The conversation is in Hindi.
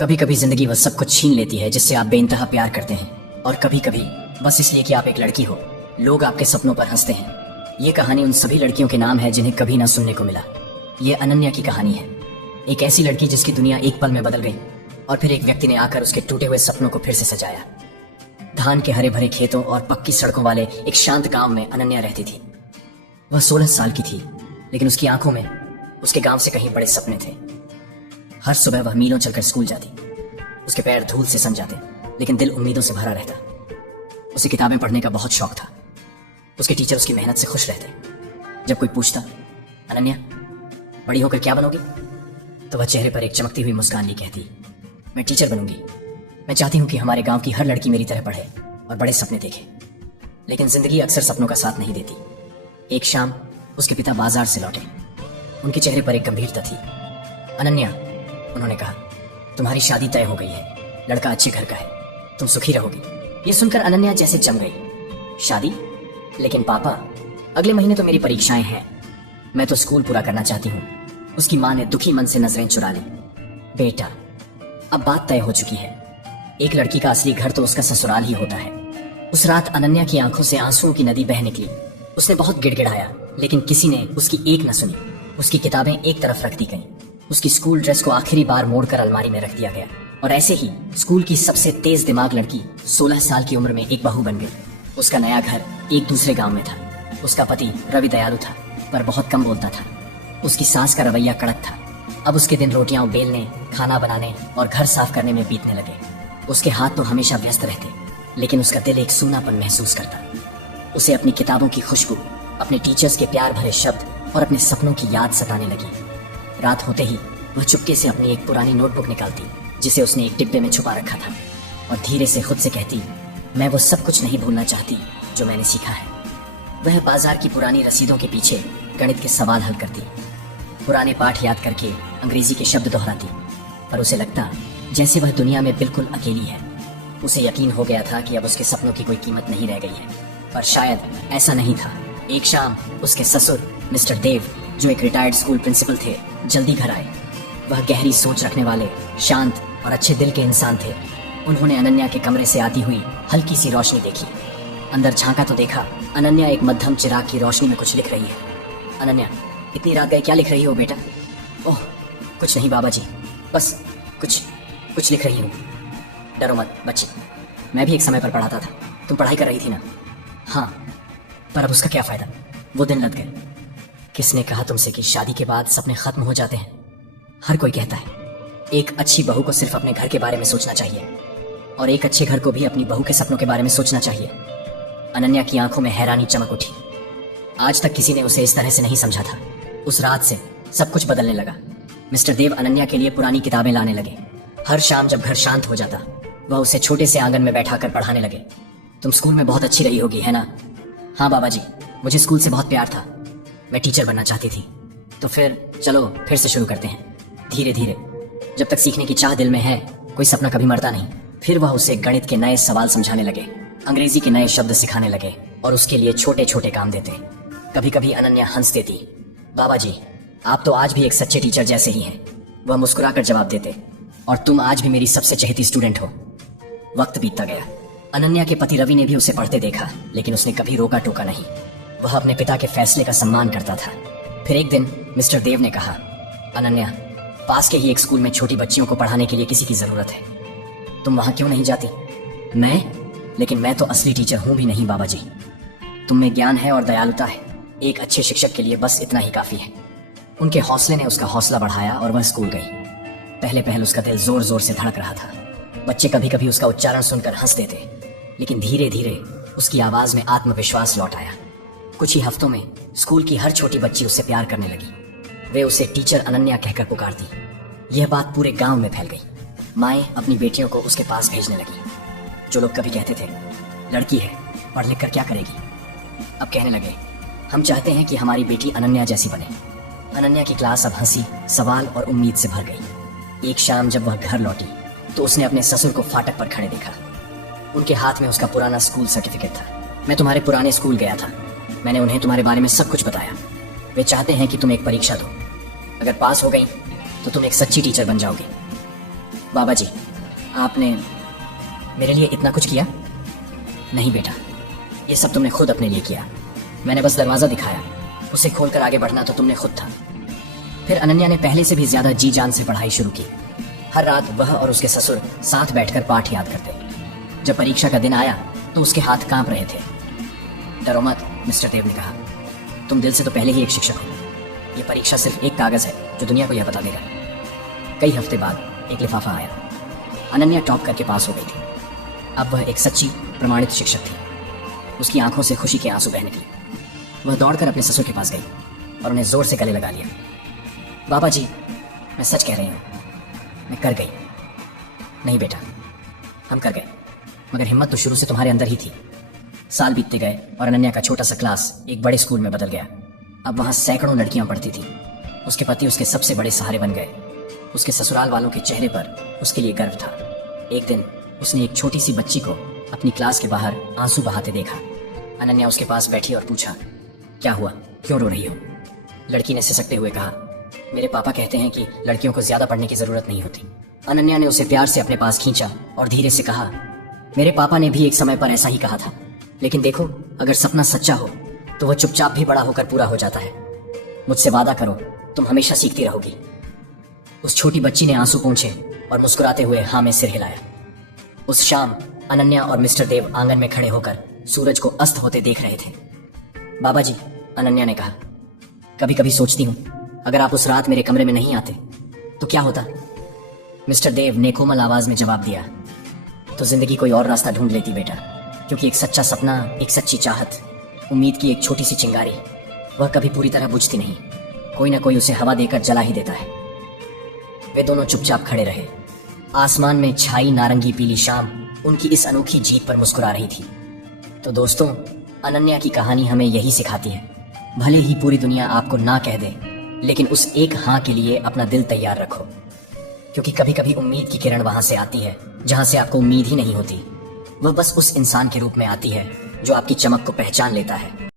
कभी कभी जिंदगी वह सब कुछ छीन लेती है जिससे आप बेइंतहा प्यार करते हैं, और कभी कभी बस इसलिए कि आप एक लड़की हो लोग आपके सपनों पर हंसते हैं। ये कहानी उन सभी लड़कियों के नाम है जिन्हें कभी ना सुनने को मिला। ये अनन्या की कहानी है, एक ऐसी लड़की जिसकी दुनिया एक पल में बदल गई और फिर एक व्यक्ति ने आकर उसके टूटे हुए सपनों को फिर से सजाया। धान के हरे भरे खेतों और पक्की सड़कों वाले एक शांत गांव में अनन्या रहती थी। वह 16 साल की थी, लेकिन उसकी आंखों में उसके गांव से कहीं बड़े सपने थे। हर सुबह वह मीलों चलकर स्कूल जाती। उसके पैर धूल से सन जाते, लेकिन दिल उम्मीदों से भरा रहता। उसे किताबें पढ़ने का बहुत शौक था। उसके टीचर उसकी मेहनत से खुश रहते। जब कोई पूछता, अनन्या बड़ी होकर क्या बनोगी, तो वह चेहरे पर एक चमकती हुई मुस्कान लिए कहती, मैं टीचर बनूंगी। मैं चाहती हूँ कि हमारे गांव की हर लड़की मेरी तरह पढ़े और बड़े सपने देखे। लेकिन जिंदगी अक्सर सपनों का साथ नहीं देती। एक शाम उसके पिता बाजार से लौटे। उनके चेहरे पर एक गंभीरता थी। अनन्या, उन्होंने कहा, तुम्हारी शादी तय हो गई है, लड़का अच्छे घर का है, तुम सुखी रहोगी। ये सुनकर अनन्या जैसे जम गई। शादी? लेकिन पापा, अगले महीने तो मेरी परीक्षाएं हैं। मैं तो स्कूल पूरा करना चाहती हूँ। उसकी माँ ने दुखी मन से नजरें चुरा ली। बेटा, अब बात तय हो चुकी है। एक लड़की का असली घर तो उसका ससुराल ही होता है। उस रात अनन्या की आंखों से आंसुओं की नदी बह निकली। उसने बहुत गिड़गिड़ाया, लेकिन किसी ने उसकी एक न सुनी। उसकी किताबें एक तरफ रख दी गईं। उसकी स्कूल ड्रेस को आखिरी बार मोड़कर अलमारी में रख दिया गया। और ऐसे ही स्कूल की सबसे तेज दिमाग लड़की 16 साल की उम्र में एक बहू बन गई। उसका नया घर एक दूसरे गांव में था। उसका पति रवि दयालु था, पर बहुत कम बोलता था। उसकी सास का रवैया कड़क था। अब उसके दिन रोटियां बेलने, खाना बनाने और घर साफ करने में बीतने लगे। उसके हाथ तो हमेशा व्यस्त रहते, लेकिन उसका दिल एक सूनापन महसूस करता। उसे अपनी किताबों की खुशबू, अपने टीचर्स के प्यार भरे शब्द और अपने सपनों की याद सताने लगी। रात होते ही वह चुपके से अपनी एक पुरानी नोटबुक निकालती, जिसे उसने एक डिब्बे में छुपा रखा था, और धीरे से खुद से कहती, मैं वो सब कुछ नहीं भूलना चाहती जो मैंने सीखा है। वह बाजार की पुरानी रसीदों के पीछे गणित के सवाल हल करती, पुराने पाठ याद करके अंग्रेजी के शब्द दोहराती, पर उसे लगता जैसे वह दुनिया में बिल्कुल अकेली है। उसे यकीन हो गया था कि अब उसके सपनों की कोई कीमत नहीं रह गई है, पर शायद ऐसा नहीं था। एक शाम उसके ससुर मिस्टर देव, जो एक रिटायर्ड स्कूल प्रिंसिपल थे, जल्दी घर आए। वह गहरी सोच रखने वाले, शांत और अच्छे दिल के इंसान थे। उन्होंने अनन्या के कमरे से आती हुई हल्की सी रोशनी देखी। अंदर झांका तो देखा, अनन्या एक मध्यम चिराग की रोशनी में कुछ लिख रही है। अनन्या, इतनी रात गए क्या लिख रही हो बेटा? ओह, कुछ नहीं बाबा जी, बस कुछ लिख रही हूँ। डरो मत बच्ची, मैं भी एक समय पर पढ़ाता था। तुम पढ़ाई कर रही थी ना? हाँ, पर अब उसका क्या फायदा, वो दिन लद गए। किसने कहा तुमसे कि शादी के बाद सपने खत्म हो जाते हैं? हर कोई कहता है एक अच्छी बहू को सिर्फ अपने घर के बारे में सोचना चाहिए, और एक अच्छे घर को भी अपनी बहू के सपनों के बारे में सोचना चाहिए। अनन्या की आंखों में हैरानी चमक उठी। आज तक किसी ने उसे इस तरह से नहीं समझा था। उस रात से सब कुछ बदलने लगा। मिस्टर देव अनन्या के लिए पुरानी किताबें लाने लगे। हर शाम जब घर शांत हो जाता, वह उसे छोटे से आंगन में बैठाकर पढ़ाने लगे। तुम स्कूल में बहुत अच्छी रही होगी, है ना? हाँ बाबा जी, मुझे स्कूल से बहुत प्यार था। मैं टीचर बनना चाहती थी। तो चलो फिर से शुरू करते हैं, धीरे धीरे। जब तक सीखने की चाह दिल में है, कोई सपना कभी मरता नहीं। फिर वह उसे गणित के नए सवाल समझाने लगे, अंग्रेजी के नए शब्द सिखाने लगे, और उसके लिए छोटे छोटे काम देते। कभी कभी अनन्या हंस देती, बाबा जी, आप तो आज भी एक सच्चे टीचर जैसे ही हैं। वह मुस्कुराकर जवाब देते, और तुम आज भी मेरी सबसे चहेती स्टूडेंट हो। वक्त बीतता गया। अनन्या के पति रवि ने भी उसे पढ़ते देखा, लेकिन उसने कभी रोका टोका नहीं। वह अपने पिता के फैसले का सम्मान करता था। फिर एक दिन मिस्टर देव ने कहा, अनन्या, पास के ही एक स्कूल में छोटी बच्चियों को पढ़ाने के लिए किसी की जरूरत है, तुम वहां क्यों नहीं जाती? लेकिन मैं तो असली टीचर हूं भी नहीं बाबा जी। तुम में ज्ञान है और दयालुता है। एक अच्छे शिक्षक के लिए बस इतना ही काफी है। उनके हौसले ने उसका हौसला बढ़ाया और वह स्कूल गई। पहले पहल उसका दिल जोर जोर से धड़क रहा था। बच्चे कभी कभी उसका उच्चारण सुनकर हंस देते, लेकिन धीरे धीरे उसकी आवाज में आत्मविश्वास लौट आया। कुछ ही हफ्तों में स्कूल की हर छोटी बच्ची उससे प्यार करने लगी। वे उसे टीचर अनन्या कहकर पुकारती। यह बात पूरे गांव में फैल गई। माएं अपनी बेटियों को उसके पास भेजने लगी। जो लोग कभी कहते थे लड़की है, पढ़ लिख कर क्या करेगी, अब कहने लगे, हम चाहते हैं कि हमारी बेटी अनन्या जैसी बने। अनन्या की क्लास अब हंसी, सवाल और उम्मीद से भर गई। एक शाम जब वह घर लौटी, तो उसने अपने ससुर को फाटक पर खड़े देखा। उनके हाथ में उसका पुराना स्कूल सर्टिफिकेट था। मैं तुम्हारे पुराने स्कूल गया था। मैंने उन्हें तुम्हारे बारे में सब कुछ बताया। वे चाहते हैं कि तुम एक परीक्षा दो। अगर पास हो गई तो तुम एक सच्ची टीचर बन जाओगे। बाबा जी, आपने मेरे लिए इतना कुछ किया? नहीं बेटा, ये सब तुमने खुद अपने लिए किया। मैंने बस दरवाजा दिखाया, उसे खोलकर आगे बढ़ना तो तुमने खुद था। फिर अनन्या ने पहले से भी ज्यादा जी जान से पढ़ाई शुरू की। हर रात वह और उसके ससुर साथ बैठकर पाठ याद करते। जब परीक्षा का दिन आया तो उसके हाथ कांप रहे थे। डरो मत, मिस्टर देव ने कहा, तुम दिल से तो पहले ही एक शिक्षक हो। ये परीक्षा सिर्फ एक कागज है जो दुनिया को यह बता देगा। कई हफ्ते बाद एक लिफाफा आया। अनन्या टॉप करके पास हो गई थी। अब वह एक सच्ची प्रमाणित शिक्षक थी। उसकी आंखों से खुशी के आंसू बह निकले। वह दौड़कर अपने ससुर के पास गई और उन्हें जोर से गले लगा लिया। बाबा जी, मैं सच कह रही हूँ, मैं कर गई। नहीं बेटा, हम कर गए, मगर हिम्मत तो शुरू से तुम्हारे अंदर ही थी। साल बीतते गए और अनन्या का छोटा सा क्लास एक बड़े स्कूल में बदल गया। अब वहाँ सैकड़ों लड़कियां पढ़ती थी। उसके पति उसके सबसे बड़े सहारे बन गए। उसके ससुराल वालों के चेहरे पर उसके लिए गर्व था। एक दिन उसने एक छोटी सी बच्ची को अपनी क्लास के बाहर आंसू बहाते देखा। अनन्या उसके पास बैठी और पूछा, क्या हुआ, क्यों रो रही हो? लड़की ने सिसकते हुए कहा, मेरे पापा कहते हैं कि लड़कियों को ज्यादा पढ़ने की जरूरत नहीं होती। अनन्या ने उसे प्यार से अपने पास खींचा और धीरे से कहा, मेरे पापा ने भी एक समय पर ऐसा ही कहा था, लेकिन देखो, अगर सपना सच्चा हो तो वह चुपचाप भी बड़ा होकर पूरा हो जाता है। मुझसे वादा करो, तुम हमेशा सीखती रहोगी। उस छोटी बच्ची ने आंसू पोंछे और मुस्कुराते हुए हाँ में सिर हिलाया। उस शाम अनन्या और मिस्टर देव आंगन में खड़े होकर सूरज को अस्त होते देख रहे थे। बाबा जी, अनन्या ने कहा, कभी कभी सोचती हूँ अगर आप उस रात मेरे कमरे में नहीं आते तो क्या होता? मिस्टर देव ने कोमल आवाज में जवाब दिया, तो जिंदगी कोई और रास्ता ढूंढ लेती बेटा, क्योंकि एक सच्चा सपना, एक सच्ची चाहत, उम्मीद की एक छोटी सी चिंगारी, वह कभी पूरी तरह बुझती नहीं। कोई ना कोई उसे हवा देकर जला ही देता है। वे दोनों चुपचाप खड़े रहे। आसमान में छाई नारंगी पीली शाम उनकी इस अनोखी जीत पर मुस्कुरा रही थी। तो दोस्तों, अनन्या की कहानी हमें यही सिखाती है, भले ही पूरी दुनिया आपको ना कह दे, लेकिन उस एक हाँ के लिए अपना दिल तैयार रखो, क्योंकि कभी कभी उम्मीद की किरण वहां से आती है जहां से आपको उम्मीद ही नहीं होती। वह बस उस इंसान के रूप में आती है जो आपकी चमक को पहचान लेता है।